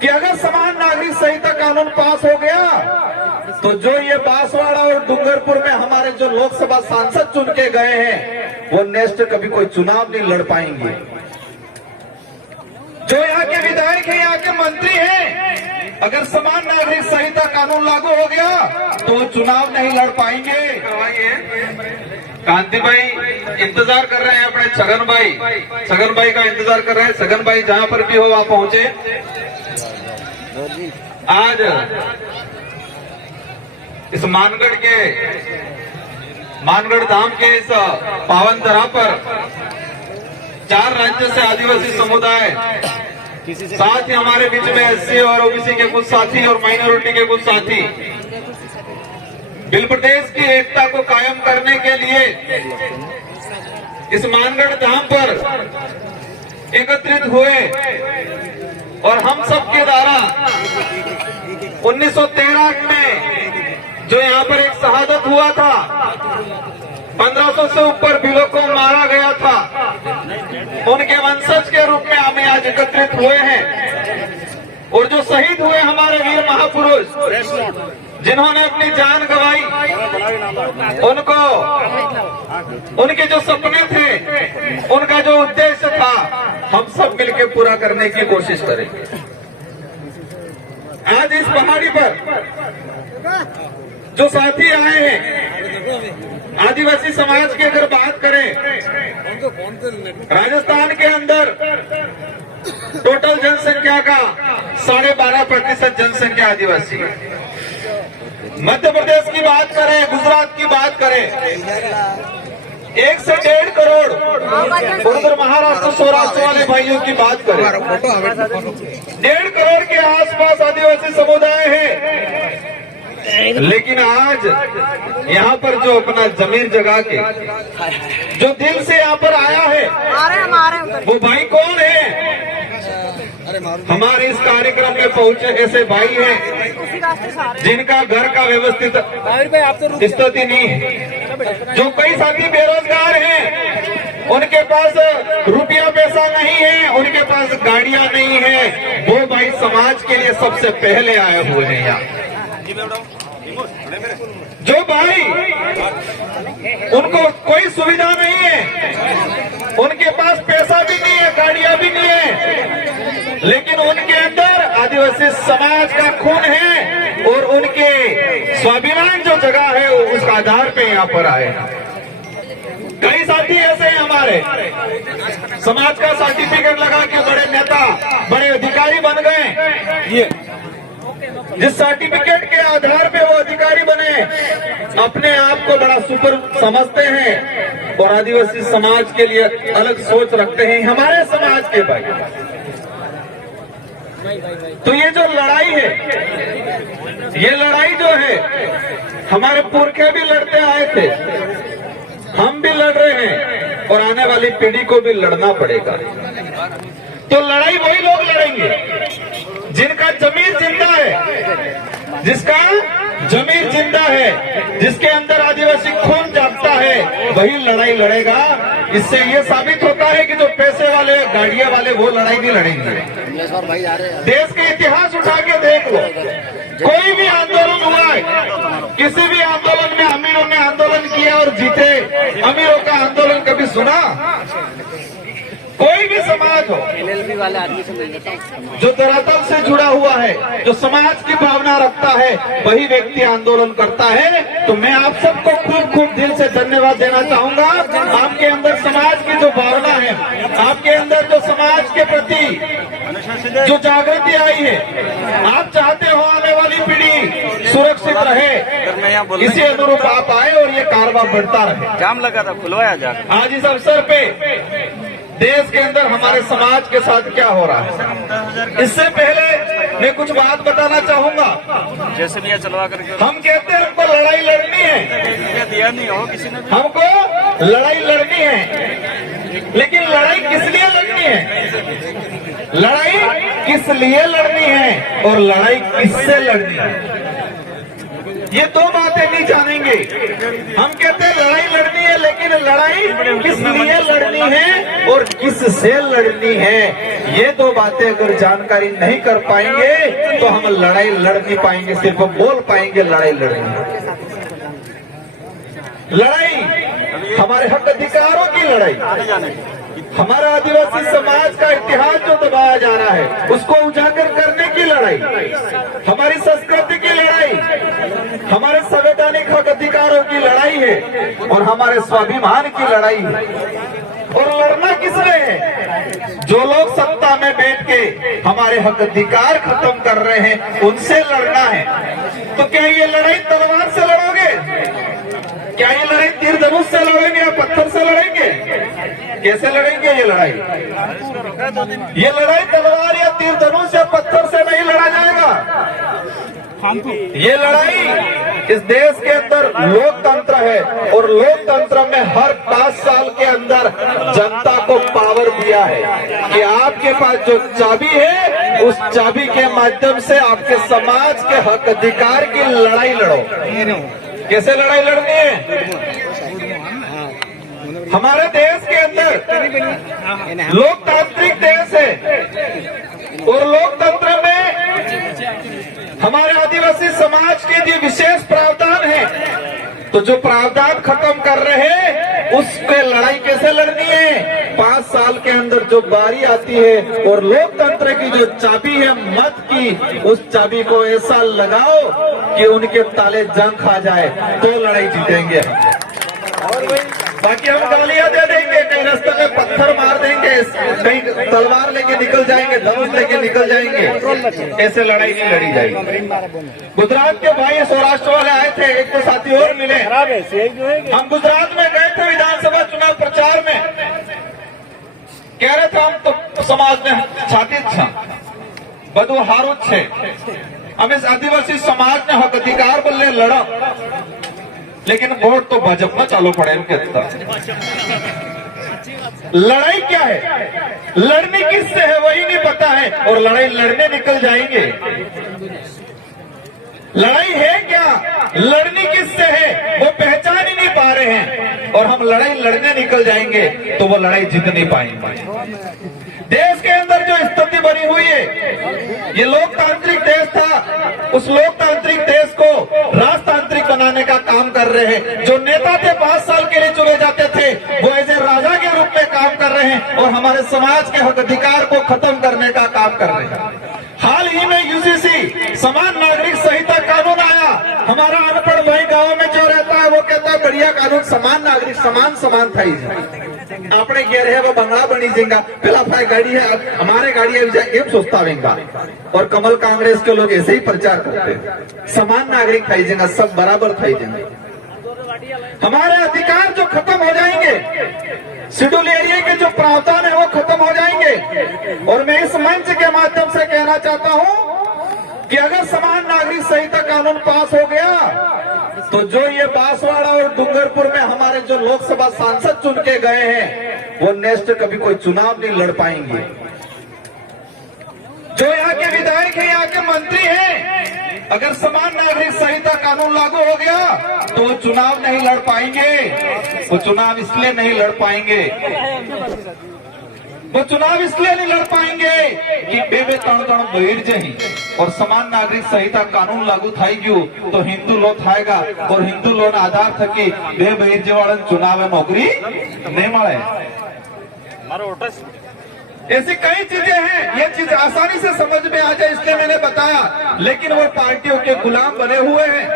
कि अगर समान नागरिक संहिता कानून पास हो गया तो जो ये बांसवाड़ा और डूंगरपुर में हमारे जो लोकसभा सांसद चुन के गए हैं वो नेक्स्ट कभी कोई चुनाव नहीं लड़ पाएंगे। जो यहाँ के विधायक हैं, यहाँ के मंत्री हैं, अगर समान नागरिक संहिता कानून लागू हो गया तो वो चुनाव नहीं लड़ पाएंगे। कांति भाई इंतजार कर रहे हैं अपने छगन भाई का इंतजार कर रहे हैं। छगन भाई जहां पर भी हो वहां पहुंचे। आज इस मानगढ़ धाम के इस पावन धरा पर 4 राज्य से आदिवासी समुदाय, साथ ही हमारे बीच में एससी और ओबीसी के कुछ साथी और माइनॉरिटी के कुछ साथी बिल प्रदेश की एकता को कायम करने के लिए इस मानगढ़ धाम पर एकत्रित हुए और हम सब के द्वारा 1913 में जो यहाँ पर एक शहादत हुआ था, 1500 से ऊपर बिलों को मारा गया था, उनके वंशज के रूप में हम आज एकत्रित हुए हैं। और जो शहीद हुए हमारे वीर महापुरुष जिन्होंने अपनी जान गंवाई, उनको उनके जो सपने थे, उनका जो उद्देश्य था, हम सब मिलकर पूरा करने की कोशिश करेंगे। आज इस पहाड़ी पर जो साथी आए हैं, आदिवासी समाज की अगर बात करें, राजस्थान के अंदर टोटल जनसंख्या का 12.5% जनसंख्या आदिवासी है। मध्य प्रदेश की बात करें, गुजरात की बात करें, 1 से 1.5 करोड़, और उधर महाराष्ट्र सौराष्ट्र वाले भाइयों की बात करें, 1.5 करोड़ के आसपास आदिवासी समुदाय है। लेकिन आज यहाँ पर जो अपना जमीर जगा के जो दिल से यहाँ पर आया है, वो भाई कौन है? हमारे इस कार्यक्रम में पहुंचे ऐसे भाई हैं जिनका घर का व्यवस्थित स्थिति नहीं है, जो कई साथी बेरोजगार हैं, उनके पास रुपया पैसा नहीं है, उनके पास गाड़ियां नहीं है, वो भाई समाज के लिए सबसे पहले आए हुए हैं यहाँ। जो भाई उनको कोई सुविधा नहीं है, उनके पास पैसा भी नहीं है, गाड़ियां भी नहीं है, लेकिन उनके अंदर आदिवासी समाज का खून है और उनके स्वाभिमान जो जगह है उस आधार पे यहाँ पर आए। कई साथी ऐसे हैं हमारे, समाज का सर्टिफिकेट लगा के बड़े नेता, बड़े अधिकारी बन गए। जिस सर्टिफिकेट के आधार पे वो अधिकारी बने, अपने आप को बड़ा सुपर समझते हैं और आदिवासी समाज के लिए अलग सोच रखते हैं हमारे समाज के भाई। तो ये जो लड़ाई है, ये लड़ाई जो है हमारे पुरखे भी लड़ते आए थे, हम भी लड़ रहे हैं और आने वाली पीढ़ी को भी लड़ना पड़ेगा। तो लड़ाई वही लोग लड़ेंगे जिनका जमीर जिंदा है, जिसका जमीर जिंदा है, जिसके अंदर आदिवासी खून जागता है, वही लड़ाई लड़ेगा। इससे ये साबित होता है कि जो पैसे वाले, गाड़ियां वाले, वो लड़ाई नहीं लड़ेंगे। देश के इतिहास उठा के देख लो, कोई भी आंदोलन हुआ है, किसी भी आंदोलन में अमीरों ने आंदोलन किया और जीते, अमीरों का आंदोलन कभी सुना? कोई भी समाज हो वाला आदमी से जो धरातल से जुड़ा हुआ है, जो समाज की भावना रखता है, वही व्यक्ति आंदोलन करता है। तो मैं आप सबको खूब खूब दिल से धन्यवाद देना चाहूंगा। आपके अंदर समाज की जो भावना है, आपके अंदर जो समाज के प्रति जो जागृति आई है, आप चाहते हो आने वाली पीढ़ी सुरक्षित रहे, इसी अनुरूप आप आए और ये कारवां बढ़ता रहे। जाम लगा था, खुलवाया जा। आज इस अवसर पे देश के अंदर हमारे समाज के साथ क्या हो रहा है, इससे पहले मैं कुछ बात बताना चाहूंगा। जैसे भी चलवा करके हम कहते हैं हमको लड़ाई लड़नी है, दिया नहीं हो किसी ने, हमको लड़ाई लड़नी है, लेकिन लड़ाई किस लिए लड़नी है? लड़ाई किस लिए लड़नी है और लड़ाई किससे लड़नी है, ये दो बातें नहीं जानेंगे। हम कहते हैं लड़ाई लड़नी है, लेकिन लड़ाई किस लिए लड़नी है और किससे लड़नी है, ये दो बातें अगर जानकारी नहीं कर पाएंगे तो हम लड़ाई लड़ नहीं पाएंगे, सिर्फ बोल पाएंगे, लड़ाई लड़ेंगे। लड़ाई हमारे हक अधिकारों की लड़ाई, हमारा आदिवासी समाज का इतिहास जो दबाया जा रहा है उसको उजागर करने की लड़ाई, हमारी संस्कृति की लड़ाई, हमारे संवैधानिक हक अधिकारों की लड़ाई है और हमारे स्वाभिमान की लड़ाई है। और लड़ना किसने है? जो लोग सत्ता में बैठ के हमारे हक अधिकार खत्म कर रहे हैं उनसे लड़ना है। तो क्या ये लड़ाई तलवार से लड़ोगे? क्या ये लड़ाई तीर धनुष से लड़ेंगे या पत्थर से लड़ेंगे? कैसे लड़ेंगे ये लड़ाई? ये लड़ाई तलवार या तीर धनुष या पत्थर से नहीं लड़ा जाएगा। ये लड़ाई इस देश के अंदर लोकतंत्र है और लोकतंत्र में हर 5 साल के अंदर जनता को पावर दिया है कि आपके पास जो चाबी है उस चाबी के माध्यम से आपके समाज के हक अधिकार की लड़ाई लड़ो। कैसे लड़ाई लड़नी है? हमारे देश के अंदर लोकतांत्रिक देश है और लोकतंत्र में हमारे आदिवासी समाज के लिए विशेष प्रावधान है। तो जो प्रावधान खत्म कर रहे हैं उस पे लड़ाई कैसे लड़नी है? 5 साल के अंदर जो बारी आती है और लोकतंत्र की जो चाबी है मत की, उस चाबी को ऐसा लगाओ कि उनके ताले जंग खा जाए, तो लड़ाई जीतेंगे। बाकी हम गालियां दे देंगे, कहीं रास्ते में पत्थर मार देंगे, कहीं तलवार लेके निकल जाएंगे, धनुष लेके निकल जाएंगे, ऐसे लड़ाई नहीं लड़ी जाएगी। गुजरात के भाई सौराष्ट्र वाले आए थे, एक तो साथी और मिले। हम गुजरात में गए थे विधानसभा चुनाव प्रचार में, कह रहे थे हम तो समाज में छाती था બધું હારું જ છે, અમે આદિવાસી સમાજને હક અધિકાર બદલે લડા, लेकिन वोट तो भाजपा चालू पड़े इनके अंदर। लड़ाई क्या है? लड़नी किससे है वही नहीं पता है और लड़ाई लड़ने निकल जाएंगे। लड़ाई है क्या, लड़नी किससे है वो पहचान ही नहीं पा रहे हैं और हम लड़ाई लड़ने निकल जाएंगे तो वो लड़ाई जीत नहीं पाएंगे। देश के अंदर जो स्थिति बनी हुई है, ये लोकतांत्रिक देश था, उस लोकतांत्रिक देश को राजतांत्रिक बनाने का काम कर रहे हैं। जो नेता थे 5 साल के लिए चुने जाते थे वो ऐसे राजा के रूप में काम कर रहे हैं और हमारे समाज के हक अधिकार को खत्म करने का काम कर रहे हैं। हाल ही में यूसीसी समान नागरिक संहिता कानून आया। हमारा अनपढ़ भाई गांव में जो रहता है वो कहता है बढ़िया कानून, समान नागरिक समान समान था। आपने कह रहे हैं वो बंगला बनी जाएगा, पहला फाय गाड़ी है हमारे गाड़ी एम सोचता होगा। और कमल कांग्रेस के लोग ऐसे ही प्रचार करते हैं, समान नागरिक थाई जाएगा, सब बराबर थाई जाएंगे। हमारे अधिकार जो खत्म हो जाएंगे, शेड्यूल एरिया के जो प्रावधान है वो खत्म हो जाएंगे। और मैं इस मंच के माध्यम से कहना चाहता हूं कि अगर समान नागरिक संहिता कानून पास हो गया तो जो ये बांसवाड़ा और डूंगरपुर में हमारे जो लोकसभा सांसद चुन के गए हैं वो नेक्स्ट कभी कोई चुनाव नहीं लड़ पाएंगे। जो यहाँ के विधायक हैं, यहाँ के मंत्री हैं, अगर समान नागरिक संहिता कानून लागू हो गया तो वो चुनाव नहीं लड़ पाएंगे। वो चुनाव इसलिए नहीं लड़ पाएंगे, वो चुनाव इसलिए नहीं लड़ पाएंगे कि बे त्रण बहिर जही और समान नागरिक संहिता कानून लागू थाई गयु तो हिंदू लो थाएगा और हिंदू लो आधार थकी बे बहिर जेवाड़न चुनाव में नौकरी नहीं मळे। ऐसी कई चीजें हैं, ये चीज आसानी से समझ में आ जाए इसलिए मैंने बताया, लेकिन वो पार्टियों के गुलाम बने हुए हैं।